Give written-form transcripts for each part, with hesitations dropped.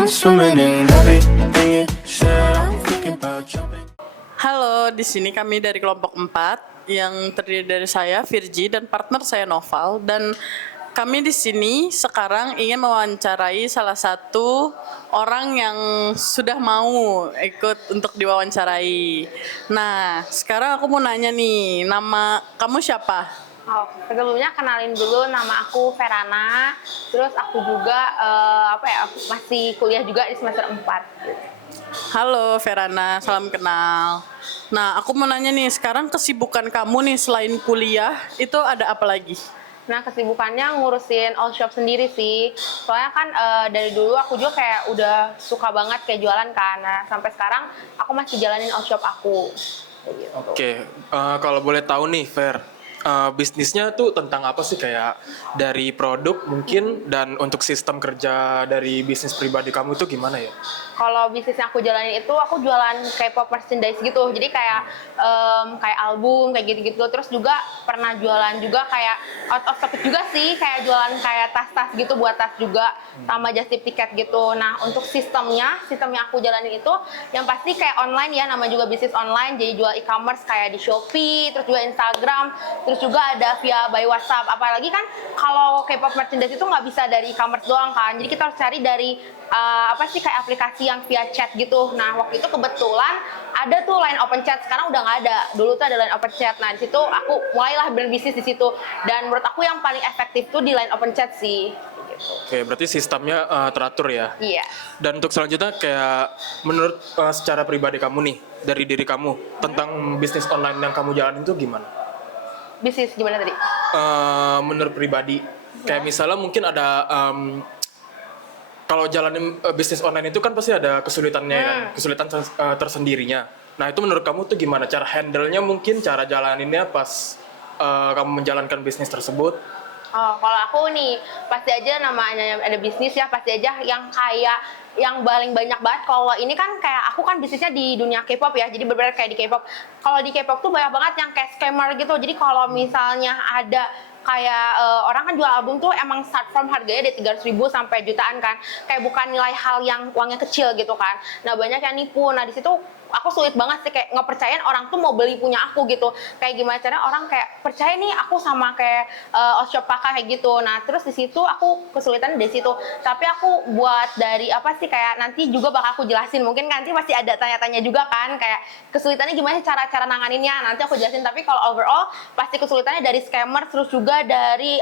I'm swimming in everything you said. I'm thinking about jumping. Halo, di sini kami dari kelompok 4 yang terdiri dari saya, Virgi, dan partner saya Noval. Dan kami di sini sekarang ingin mewawancarai salah satu orang yang sudah mau ikut untuk diwawancarai. Nah, sekarang aku mau nanya nih, nama kamu siapa? Oh, sebelumnya kenalin dulu, nama aku Verana. Terus aku juga masih kuliah juga di semester 4. Halo Verana, salam kenal. Nah, aku mau nanya nih, sekarang kesibukan kamu nih selain kuliah, itu ada apa lagi? Nah, kesibukannya ngurusin all shop sendiri sih. Soalnya kan dari dulu aku juga kayak udah suka banget kayak jualan kan. Nah, sampai sekarang aku masih jalanin all shop aku. Kayak gitu. Oke, kalau boleh tahu nih, Fer, bisnisnya tuh tentang apa sih, kayak dari produk mungkin, dan untuk sistem kerja dari bisnis pribadi kamu itu gimana ya? Kalau bisnis yang aku jalanin itu aku jualan K-pop merchandise gitu, jadi kayak kayak album kayak gitu-gitu. Terus juga pernah jualan juga kayak out of stock juga sih, kayak jualan kayak tas-tas gitu, buat tas juga sama just tip tiket gitu. Nah, untuk sistem yang aku jalanin itu yang pasti kayak online ya, nama juga bisnis online, jadi jual e-commerce kayak di Shopee, terus juga Instagram, terus juga ada via by WhatsApp. Apalagi kan kalau K-pop merchandise itu nggak bisa dari e-commerce doang kan, jadi kita harus cari dari kayak aplikasi yang via chat gitu. Nah, waktu itu kebetulan ada tuh line open chat, sekarang udah nggak ada. Dulu tuh ada line open chat. Nah, di situ aku mulailah berbisnis di situ. Dan menurut aku yang paling efektif tuh di line open chat sih. Gitu. Oke, berarti sistemnya teratur ya? Iya. Dan untuk selanjutnya, kayak menurut secara pribadi kamu nih, dari diri kamu, tentang bisnis online yang kamu jalanin itu gimana? Bisnis gimana tadi? Menurut pribadi, kayak misalnya mungkin ada kalau jalanin bisnis online itu kan pasti ada kesulitannya kan, kesulitan tersendirinya. Nah, itu menurut kamu tuh gimana cara handle-nya, mungkin cara jalaninnya pas kamu menjalankan bisnis tersebut? Oh, kalau aku nih pasti aja namanya ada bisnis ya, pasti aja yang kayak yang paling banyak banget. Kalau ini kan kayak aku kan bisnisnya di dunia K-pop ya, jadi benar-benar kayak di K-pop. Kalau di K-pop tuh banyak banget yang kayak scammer gitu. Jadi kalau misalnya ada kayak orang kan jual album tuh emang start from harganya dari 300.000 sampai jutaan kan, kayak bukan nilai hal yang uangnya kecil gitu kan. Nah, banyak yang nipu. Nah, di situ aku sulit banget sih kayak ngepercayain orang tuh mau beli punya aku gitu. Kayak gimana caranya orang kayak percaya nih aku sama kayak Oshop pakai kayak gitu. Nah, terus di situ aku kesulitan di situ. Tapi aku buat dari kayak nanti juga bakal aku jelasin. Mungkin nanti pasti ada tanya-tanya juga kan, kayak kesulitannya gimana sih cara nanganinnya. Nanti aku jelasin. Tapi kalau overall pasti kesulitannya dari scammer, terus juga dari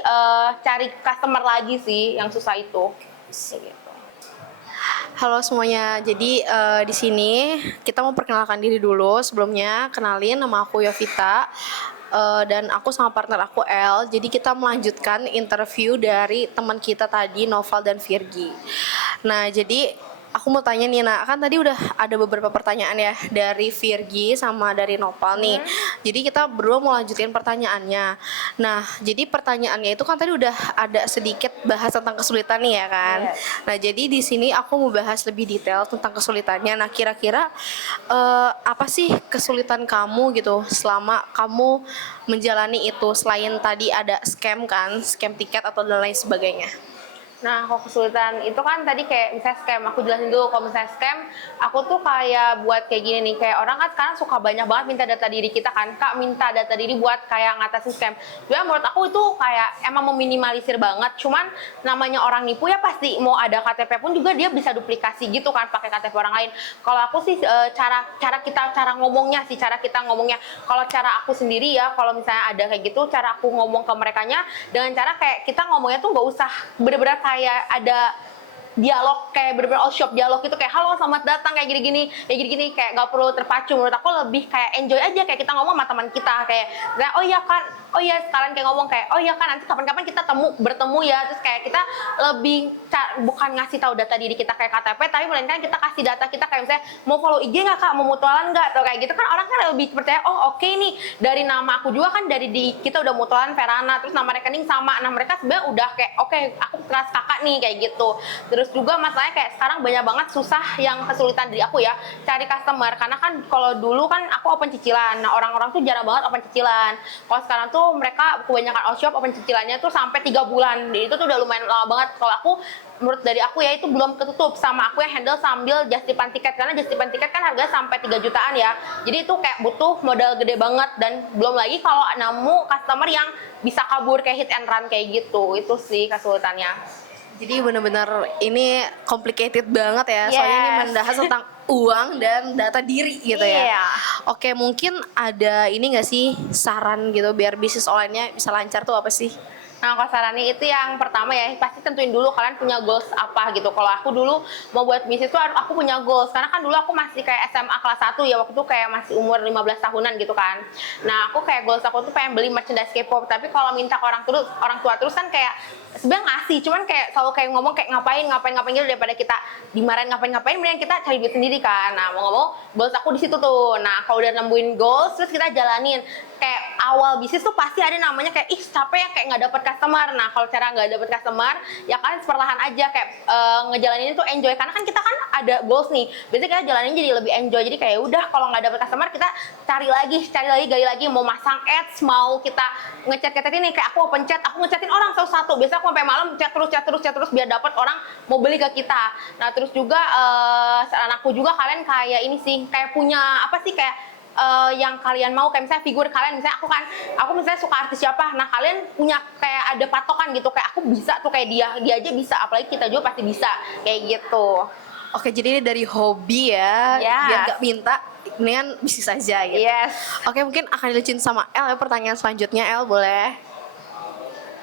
cari customer lagi sih yang susah itu. Kayak gitu. Halo semuanya, jadi di sini kita mau perkenalkan diri dulu. Sebelumnya kenalin, nama aku Yovita dan aku sama partner aku El. Jadi kita melanjutkan interview dari teman kita tadi, Noval dan Virgi. Nah, jadi aku mau tanya nih, Nak, kan tadi udah ada beberapa pertanyaan ya dari Virgi sama dari Noval nih. Jadi kita berdua mau lanjutin pertanyaannya. Nah, jadi pertanyaannya itu kan tadi udah ada sedikit bahas tentang kesulitan nih ya kan. Nah, jadi di sini aku mau bahas lebih detail tentang kesulitannya. Nah, kira-kira apa sih kesulitan kamu gitu selama kamu menjalani itu, selain tadi ada scam kan, scam tiket atau dan lain sebagainya? Nah, kalau kesulitan itu kan tadi kayak misalnya scam, aku jelasin dulu. Kalau misalnya scam, aku tuh kayak buat kayak gini nih, kayak orang kan sekarang suka banyak banget minta data diri kita kan, Kak minta data diri buat kayak ngatasin scam. Jadi menurut aku itu kayak emang meminimalisir banget, cuman namanya orang nipu ya pasti mau ada KTP pun juga dia bisa duplikasi gitu kan, pakai KTP orang lain. Kalau aku sih cara ngomongnya sih, cara kita ngomongnya. Kalau cara aku sendiri ya, kalau misalnya ada kayak gitu, cara aku ngomong ke merekanya dengan cara kayak kita ngomongnya tuh nggak usah bener-bener kayak ada dialog, kayak bener-bener all shop dialog gitu, kayak halo selamat datang kayak gini-gini, kayak nggak perlu terpacu. Menurut aku lebih kayak enjoy aja, kayak kita ngomong sama teman kita kayak oh iya kan, oh iya sekalian kayak ngomong kayak oh iya kan nanti kapan-kapan kita bertemu ya. Terus kayak kita lebih bukan ngasih tahu data diri kita kayak KTP, tapi melainkan kita kasih data kita kayak misalnya mau follow IG nggak Kak, mau mutualan nggak, atau kayak gitu kan orang kan lebih percaya. Oh oke nih, dari nama aku juga kan dari kita udah mutualan Verana, terus nama rekening sama. Nah, mereka sebenarnya udah kayak oke, aku kelas kakak nih kayak gitu. Terus juga masalahnya kayak sekarang banyak banget susah yang kesulitan dari aku ya cari customer, karena kan kalau dulu kan aku open cicilan. Nah, orang-orang tuh jarang banget open cicilan. Kalau sekarang tuh mereka kebanyakan all shop open cicilannya tuh sampai 3 bulan. Jadi itu tuh udah lumayan lama banget. Kalau aku menurut dari aku ya itu belum ketutup sama aku yang handle sambil just tipan tiket, karena just tipan tiket kan harganya sampai 3 jutaan ya. Jadi itu kayak butuh modal gede banget, dan belum lagi kalau nemu customer yang bisa kabur kayak hit and run kayak gitu. Itu sih kesulitannya. Jadi benar-benar ini complicated banget ya. Soalnya ini Yes. membahas tentang uang dan data diri gitu ya. Iya. Oke, mungkin ada ini nggak sih saran gitu biar bisnis online-nya bisa lancar tuh apa sih? Nah, kalau sarannya itu yang pertama ya, pasti tentuin dulu kalian punya goals apa gitu. Kalau aku dulu mau buat bisnis tuh aku punya goals. Karena kan dulu aku masih kayak SMA kelas 1 ya, waktu itu kayak masih umur 15 tahunan gitu kan. Nah, aku kayak goals aku tuh pengen beli merchandise K-pop. Tapi kalau minta ke orang tua terus kan kayak sebenarnya ngasih, cuman kayak selalu kayak ngomong kayak ngapain gitu, daripada kita dimarahin ngapain mending kita cari duit sendiri kan. Nah, mau ngomong goals aku di situ tuh. Nah, kalau udah nembuin goals terus kita jalanin. Kayak awal bisnis tuh pasti ada namanya kayak capek ya, kayak nggak dapet customer. Nah, kalau cara nggak dapet customer ya kalian perlahan aja kayak ngejalanin itu enjoy, karena kan kita kan ada goals nih. Biasanya kita jalanin jadi lebih enjoy. Jadi kayak udah kalau nggak dapet customer kita cari lagi gali lagi, mau masang ads, mau kita ngechat ini kayak aku open chat, aku ngechatin orang satu-satu. Biasa aku sampai malam chat terus biar dapat orang mau beli ke kita. Nah, terus juga saran aku juga kalian kayak ini sih, kayak punya apa sih kayak yang kalian mau, kayak misalnya figur kalian, misalnya aku misalnya suka artis siapa, nah kalian punya kayak ada patokan gitu, kayak aku bisa tuh kayak dia aja bisa, apalagi kita juga pasti bisa kayak gitu. Oke, jadi ini dari hobi ya, Yes. biar gak minta, mendingan bisnis aja gitu. Yes. Oke, mungkin akan diluncin sama El ya, pertanyaan selanjutnya. El, boleh?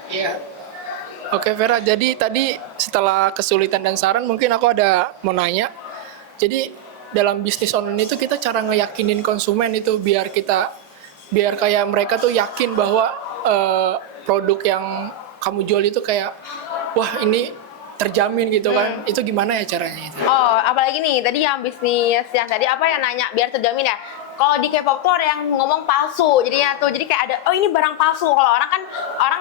Iya. Oke Vera, jadi tadi setelah kesulitan dan saran mungkin aku ada mau nanya. Jadi dalam bisnis online itu kita cara ngeyakinin konsumen itu biar kayak mereka tuh yakin bahwa produk yang kamu jual itu kayak wah ini terjamin gitu kan. Itu gimana ya caranya itu? Oh, apalagi nih tadi yang bisnis yang tadi apa yang nanya biar terjamin ya. Kalau di K-pop tuh ada yang ngomong palsu, jadinya tuh jadi kayak ada oh ini barang palsu. Kalau orang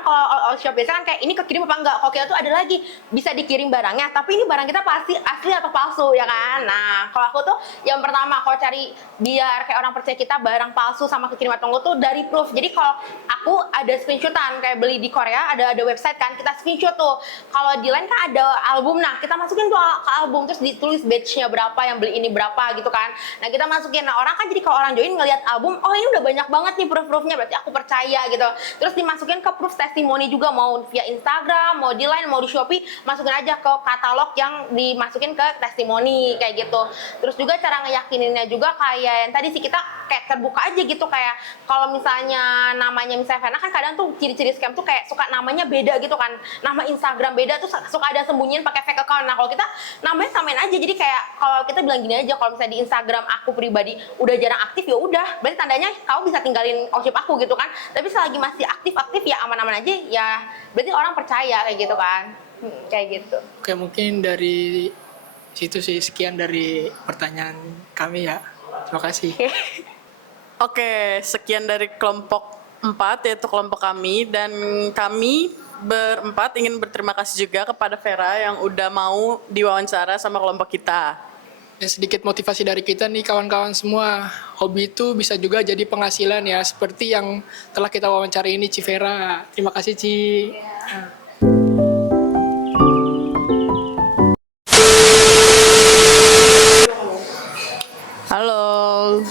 kalau shop biasa kan kayak ini kekirim apa enggak. Kalau kita tuh ada lagi bisa dikirim barangnya, tapi ini barang kita pasti asli atau palsu ya kan. Nah, kalau aku tuh yang pertama kalau cari biar kayak orang percaya kita barang palsu sama kekirim atau enggak tuh dari proof. Jadi kalau aku ada screenshotan kayak beli di Korea ada website kan, kita screenshot tuh. Kalau di lain kan ada album, nah kita masukin tuh ke album terus ditulis batch-nya berapa, yang beli ini berapa gitu kan. Nah, kita masukin. Nah, orang kan jadi kalau orang join ngelihat album, oh ini udah banyak banget nih proof-proofnya, berarti aku percaya gitu. Terus dimasukin ke proof testimoni juga, mau via Instagram, mau di Line, mau di Shopee, masukin aja ke katalog yang dimasukin ke testimoni kayak gitu. Terus juga cara ngeyakininnya juga kayak yang tadi sih, kita kayak terbuka aja gitu, kayak kalau misalnya namanya misalnya karena kan kadang tuh ciri-ciri scam tuh kayak suka namanya beda gitu kan, nama Instagram beda tuh suka ada sembunyiin pakai fake account. Nah, kalau kita namanya samain aja, jadi kayak kalau kita bilang gini aja, kalau misalnya di Instagram aku pribadi udah jarang aktif ya udah, berarti tandanya kamu bisa tinggalin ownership aku gitu kan. Tapi selagi masih aktif ya aman-aman aja ya, berarti orang percaya kayak gitu kan. Kayak gitu. Oke, mungkin dari situ sih sekian dari pertanyaan kami ya. Terima kasih. Oke, sekian dari kelompok 4, yaitu kelompok kami, dan kami berempat ingin berterima kasih juga kepada Vera yang udah mau diwawancara sama kelompok kita. Ya, sedikit motivasi dari kita nih kawan-kawan semua, hobi itu bisa juga jadi penghasilan ya, seperti yang telah kita wawancari ini Ci Vera. Terima kasih Ci. Halo,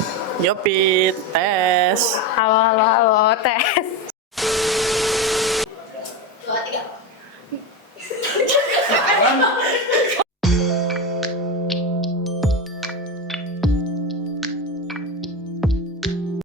Yopit, tes. Halo, tes.